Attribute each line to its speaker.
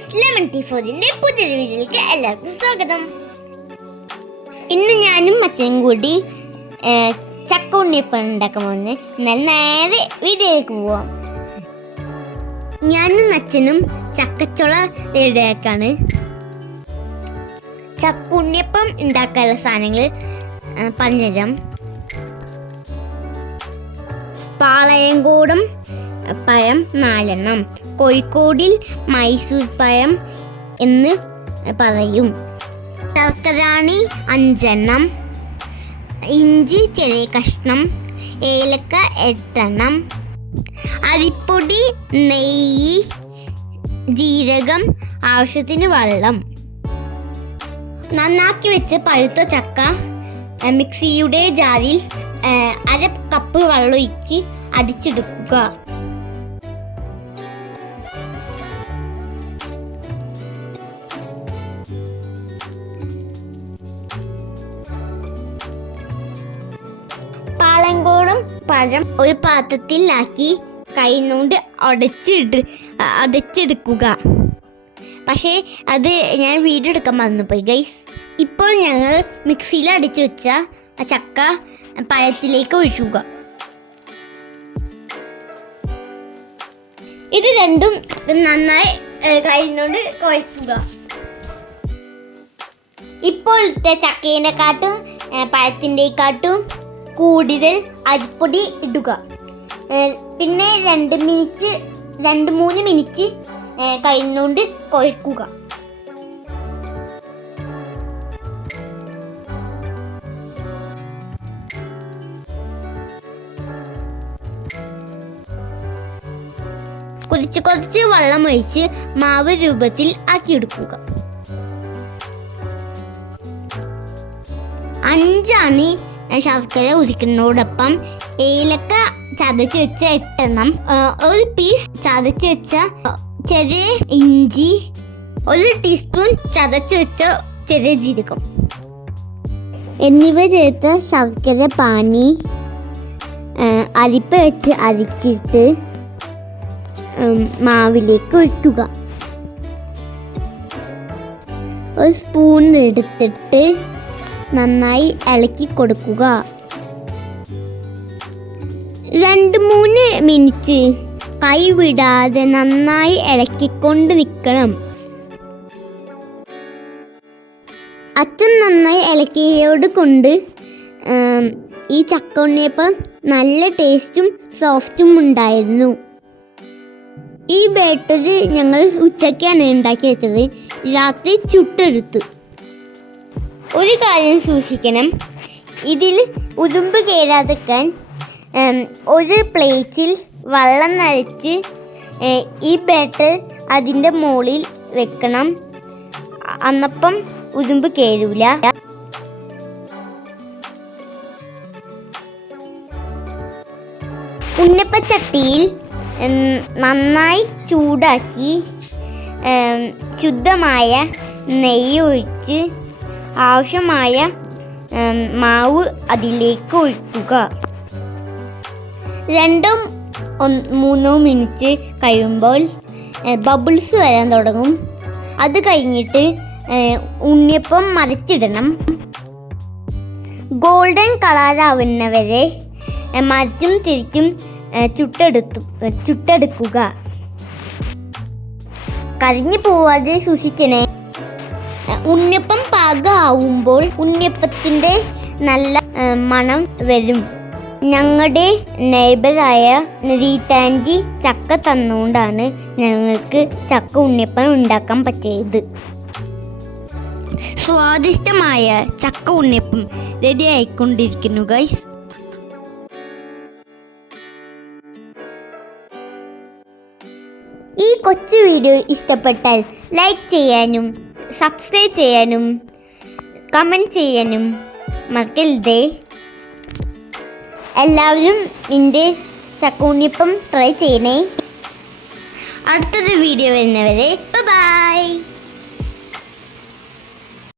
Speaker 1: friends lemon tea ഫോറിന്റെ പുതിയൊരു വീഡിയോയിലേക്ക് എല്ലാവർക്കും സ്വാഗതം ഇന്ന് ഞാനും അച്ഛനും കൂടി ചക്ക ഉണ്ണിയപ്പം ഉണ്ടാക്കാൻ പോകുന്നത് എന്നാൽ നേരെ വീഡിയോയിലേക്ക് പോവാം ഞാനും അച്ഛനും ചക്കച്ചുള റെഡിയാക്കാണ് ചക്ക ഉണ്ണിയപ്പം ഉണ്ടാക്കാനുള്ള സാധനങ്ങൾ പറഞ്ഞുതരാം കൂടും പഴം നാലെണ്ണം കോഴിക്കോടിൽ മൈസൂർ പഴം എന്ന് പറയും ശർക്കരാണി അഞ്ചെണ്ണം ഇഞ്ചി ചെറിയ കഷ്ണം ഏലക്ക എട്ടെണ്ണം അരിപ്പൊടി നെയ്യ് ജീരകം ആവശ്യത്തിന് വെള്ളം നന്നാക്കി വെച്ച് പഴുത്ത ചക്ക മിക്സിയുടെ ജാറിൽ അര കപ്പ് വെള്ളം ഒഴിച്ച് അടിച്ചെടുക്കുക പഴം ഒരു പാത്രത്തിലാക്കി കൈനോണ്ട് അടച്ചിട്ട് അടച്ചെടുക്കുക പക്ഷേ അത് ഞാൻ വീഡിയോ എടുക്കാൻ മറന്നുപോയി ഗൈസ് ഇപ്പോൾ ഞങ്ങൾ മിക്സിയിൽ അടിച്ചു വെച്ച ചക്ക പഴത്തിലേക്ക് ഒഴിക്കുക ഇത് രണ്ടും നന്നായി കൈനോട് കുഴക്കുക ഇപ്പോഴത്തെ ചക്കേനെക്കാട്ടും പഴത്തിൻ്റെക്കാട്ടും കൂടുതൽ അരിപ്പൊടി ഇടുക പിന്നെ രണ്ട് മിനിറ്റ് രണ്ട് മൂന്ന് മിനിറ്റ് കഴിഞ്ഞുകൊണ്ട് കുഴക്കുക കുറച്ച് കുറച്ച് വെള്ളം ഒഴിച്ച് മാവ് രൂപത്തിൽ ആക്കിയെടുക്കുക അഞ്ചാണ് ശർക്കര ഉരുക്കുന്നതോടൊപ്പം ഏലക്ക ചതച്ച് വെച്ച എട്ടെണ്ണം ഒരു പീസ് ചതച്ച് വെച്ച ചെറിയ ഇഞ്ചി ഒരു ടീസ്പൂൺ ചതച്ച് വെച്ച ചെറിയ ജീരകം എന്നിവ ചേർത്ത് ശർക്കര പാനി അരിപ്പ വെച്ച് അരിച്ചിട്ട് മാവിലേക്ക് ഒഴിക്കുക ഒരു സ്പൂൺ എടുത്തിട്ട് നന്നായി ഇളക്കി കൊടുക്കുക രണ്ട് മൂന്ന് മിനിറ്റ് കൈവിടാതെ നന്നായി ഇളക്കിക്കൊണ്ട് നിൽക്കണം അച്ഛൻ നന്നായി ഇളക്കിയോട് കൊണ്ട് ഈ ചക്ക ഉണ്ണിയപ്പം നല്ല ടേസ്റ്റും സോഫ്റ്റും ഉണ്ടായിരുന്നു ഈ ബേട്ടത് ഞങ്ങൾ ഉച്ചയ്ക്കാണ് ഉണ്ടാക്കി വെച്ചത് രാത്രി ചുട്ടെടുത്തു ഒരു കാര്യം സൂക്ഷിക്കണം ഇതിൽ ഉതുമ്പ് കയറാതിക്കാൻ ഒരു പ്ലേറ്റിൽ വെള്ളം നരച്ച് ഈ ബാറ്റർ അതിൻ്റെ മുകളിൽ വെക്കണം അന്നപ്പം ഉതുമ്പ് കയറൂല ഉന്നപ്പച്ചട്ടിയിൽ നന്നായി ചൂടാക്കി ശുദ്ധമായ നെയ്യ് ഒഴിച്ച് ആവശ്യമായ മാവ് അതിലേക്ക് ഒഴിക്കുക രണ്ടും മൂന്നോ മിനിറ്റ് കഴിയുമ്പോൾ ബബിൾസ് വരാൻ തുടങ്ങും അത് കഴിഞ്ഞിട്ട് ഉണ്ണിയപ്പം മറിച്ചിടണം ഗോൾഡൻ കളറാവുന്ന വരെ മറിച്ചും തിരിച്ചും ചുട്ടെടുത്തു ചുട്ടെടുക്കുക കരിഞ്ഞു പോവാതെ സൂക്ഷിക്കണേ ഉണ്ണിയപ്പം പാക ആവുമ്പോൾ ഉണ്ണിയപ്പത്തിൻ്റെ നല്ല മണം വരും ഞങ്ങളുടെ നെയ്ബറായ നദീത്താൻജി ചക്ക തന്നുകൊണ്ടാണ് ഞങ്ങൾക്ക് ചക്ക ഉണ്ണിയപ്പം ഉണ്ടാക്കാൻ പറ്റിയത് സ്വാദിഷ്ടമായ ചക്ക ഉണ്ണിയപ്പം റെഡി ആയിക്കൊണ്ടിരിക്കുന്നു ഗൈസ് ഈ കൊച്ചു വീഡിയോ ഇഷ്ടപ്പെട്ടാൽ ലൈക്ക് ചെയ്യാനും സബ്സ്ക്രൈബ് ചെയ്യാനും കമൻറ്റ് ചെയ്യാനും മറക്കരുതേ എല്ലാവരും എൻ്റെ ചക്കൂണിപ്പം ട്രൈ ചെയ്യണേ അടുത്തൊരു വീഡിയോ വരുന്നവരെ ബൈ